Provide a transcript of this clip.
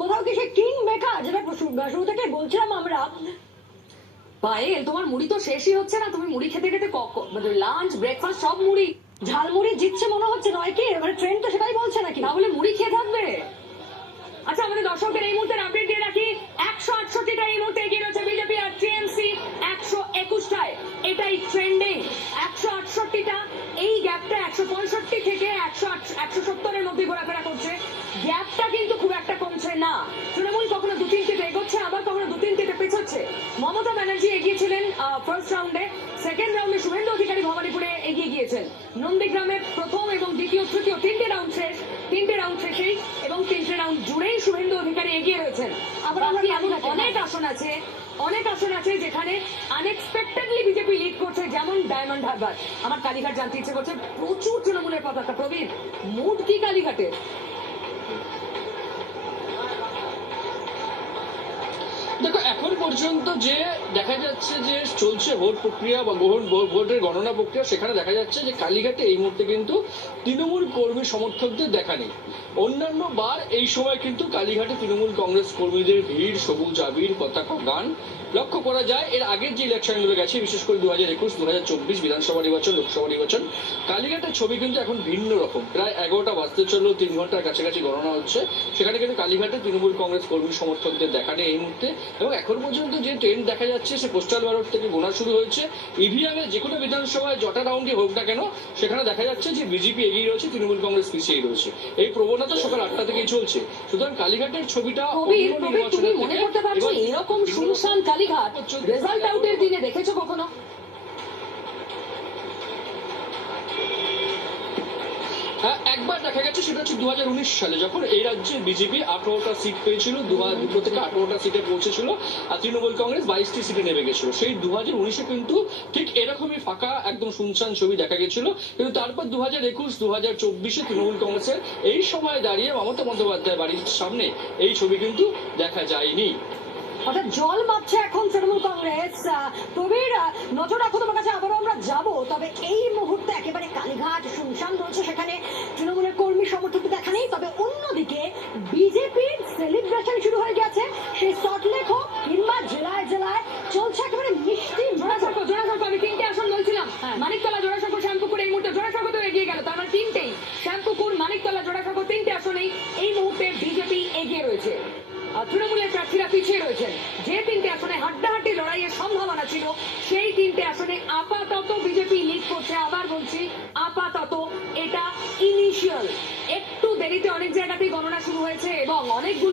কোথাও কি সে king maker যেটা শুরু থেকে বলছিলাম আমরা। পায়েল, তোমার মুড়ি তো শেষই হচ্ছে না। তুমি মুড়ি খেতে খেতে মানে লাঞ্চ ব্রেকফাস্ট সব মুড়ি। ঝালমুড়ি জিতছে মনে হচ্ছে, নয় কি? মানে ট্রেন তো সেটাই বলছে নাকি? তাহলে মুড়ি খেয়ে থাকবে। আচ্ছা, আমাদের দর্শকদের এই মুহূর্তে আপডেট দিয়ে রাখি। 168টা এই মুহূর্তে এগিয়ে রয়েছে বিজেপি আর টিএমসি 121টায়। এটাই ট্রেন্ডিং। 168টা, এই গ্যাপটা 165 থেকে 170-এর মধ্যে ঘোরাফেরা করছে। গ্যাপটা কিন্তু খুব একটা কমছে না। তৃণমূল কখনো 2-3টিতে এগোচ্ছে, আবার কখনো 2-3টিতে পেছোচ্ছে। মমতা ব্যানার্জি এগিয়েছিলেন ফার্স্ট রাউন্ডে। সেকেন্ড রাউন্ডে শুভেন্দু অধিকারী ভবানীপুরে এগিয়ে গিয়েছেন। নন্দীগ্রামে প্রথম এবং দ্বিতীয় তৃতীয় তিনটে রাউন্ড শেষেই এবং তিনটে রাউন্ড জুড়েই শুভেন্দু অধিকারী এগিয়ে রয়েছেন। আবার অনেক আসন আছে যেখানে আনএক্সপেক্টেডলি বিজেপি লিড করছে, যেমন ডায়মন্ড হারবার। আমার কালীঘাট জানতে ইচ্ছে করছে, প্রচুর তৃণমূলের পতাকা। প্রবীণ, মুড কি কালীঘাটে? দেখো, এখন পর্যন্ত যে দেখা যাচ্ছে যে চলছে ভোট প্রক্রিয়া বা ভোটের গণনা প্রক্রিয়া, সেখানে দেখা যাচ্ছে যে কালীঘাটে এই মুহূর্তে কিন্তু তৃণমূল কর্মী সমর্থকদের দেখা নেই। অন্যান্য বার এই সময় কিন্তু কালীঘাটে তৃণমূল কংগ্রেস কর্মীদের ভিড়, সবুজ আবির, পতাকা, গান লক্ষ্য করা যায়। এর আগের যে ইলেকশনগুলো গেছে, বিশেষ করে 2021, 2024 বিধানসভা নির্বাচন, লোকসভা নির্বাচন, কালীঘাটের ছবি কিন্তু এখন ভিন্ন রকম। প্রায় 11টা বাজতে চললো, 3 ঘন্টার কাছাকাছি গণনা হচ্ছে। সেখানে কিন্তু কালীঘাটে তৃণমূল কংগ্রেস কর্মী সমর্থকদের দেখা নেই এই মুহূর্তে। এবং এখন পর্যন্ত যে ট্রেন্ড দেখা যাচ্ছে, সে পোস্টাল ব্যালট থেকে গোনা শুরু হয়েছে। ইভিএমে যে কোনো বিধানসভায় যটা রাউন্ডে হোক না কেন, সেখানে দেখা যাচ্ছে যে বিজেপি এগিয়ে রয়েছে, তৃণমূল কংগ্রেস পিছিয়ে রয়েছে। এই প্রবণতা সকাল 8টা থেকেই চলছে। সুতরাং কালীঘাটের ছবিটা তুমি মনে করতে পারছো এরকম শুনশান কালীঘাট রেজাল্ট আউটের দিনে দেখেছো কখনো? একবার দেখা গেছে, সেটা হচ্ছে 2019 সালে, যখন এই রাজ্যে বিজেপি 18টা সিট পেয়েছিল, 2 থেকে 18টা সিটে পৌঁছেছিল, আর তৃণমূল কংগ্রেস 22টি সিটে নেমে গেছিল। সেই 2019-এ কিন্তু ঠিক এরকমই ফাঁকা, একদম শুনশান ছবি দেখা গেছিল। কিন্তু তারপর 2021, 2024-এ তৃণমূল কংগ্রেসের এই সময় দাঁড়িয়ে মমতা বন্দ্যোপাধ্যায় বাড়ির সামনে এই ছবি কিন্তু দেখা যায়নি। অর্থাৎ জল মাপছে এখন তৃণমূল কংগ্রেস। প্রবীর, নজর রাখো তোমার কাছে, আবারও আমরা যাব। তবে এই মুহূর্তে একেবারে কালীঘাট শুনশান রয়েছে, সেখানে তৃণমূলের কর্মী সমর্থক দেখা নেই। তবে অন্যদিকে বিজেপির সেলিব্রেশন শুরু হয়ে গেছে। সেই সল্টলেক হোক কিংবা জেলায় জেলায় চলছে একেবারে মিষ্টি জোড়াসাঁকো। আমি 3টে আসন বলছিলাম। মানিকতলা, জোড়াসাঁকো, শ্যামপুকুর। এই মুহূর্তে জোড়াসাঁকো তো এগিয়ে গেল। তার মানে 3টেই, শ্যামপুকুর, মানিকতলা, জোড়াসাঁকো, 3টে আসনেই এই মুহূর্তে বিজেপি এগিয়ে রয়েছে। তৃণমূলের প্রার্থীরা পিছিয়ে রয়েছেন। যে 3টে আসনে হাড্ডাহাড্ডি লড়াইয়ের সম্ভাবনা ছিল, সেই 3টে আসনে আপাতত বিজেপি লিড করছে। আবার বলছি, আপাতত। এটা ইনিশিয়াল, একটু দেরিতে অনেক জায়গাতেই গণনা শুরু হয়েছে এবং অনেকগুলো